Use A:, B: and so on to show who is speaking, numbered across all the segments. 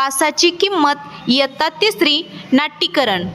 A: वासाची किंमत इयत्ता तिसरी नाट्यकरण.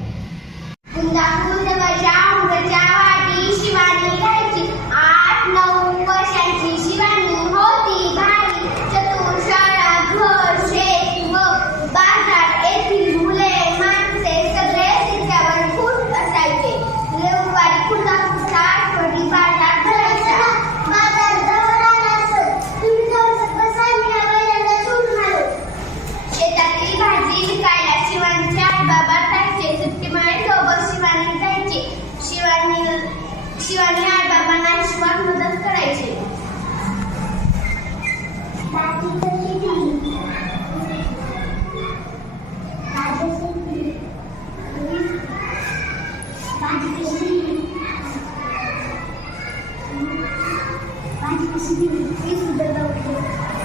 B: शिवानी आई बाबांना हिशोबात मदत करायचे. मी सुद्धा